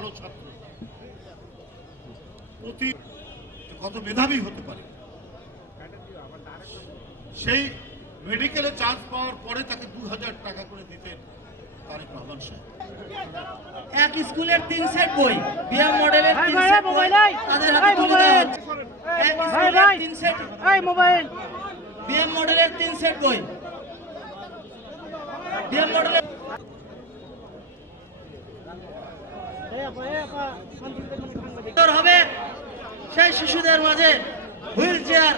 ভালো ছাত্র। অতি কত মেধাবী হতে পারে। সেই মেডিকেলে চান্স পাওয়ার পরে তাকে দু হাজার টাকা করে দিতেন তারেক রহমান সাহেব। এক স্কুলের তিন সেট বই বিএম মডেলের তিন সেট বই মোবাইল এই। তাদের হাতে তুলে দেওয়া মোবাইল। হচ্ছে এক স্কুলের তিন সেট এই মোবাইল। বিএম মডেলের তিন সেট বই। বিএম মডেলের হবে সেই শিশুদের মাঝে হুইল চেয়ার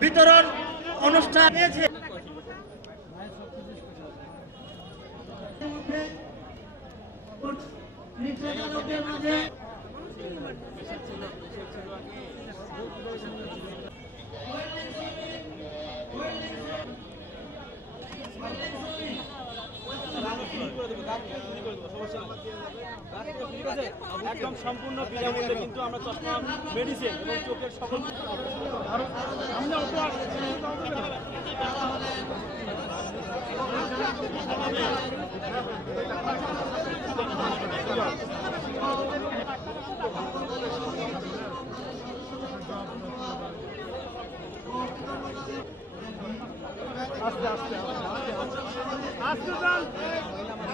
বিতরণ অনুষ্ঠান হয়েছে। রিক্সা একদম সম্পূর্ণ বিনামূল্যে কিন্তু আমরা চশমা মেডিসিন এবং চোখের সকল আস্তে আস্তে। আস্তে আস্তে।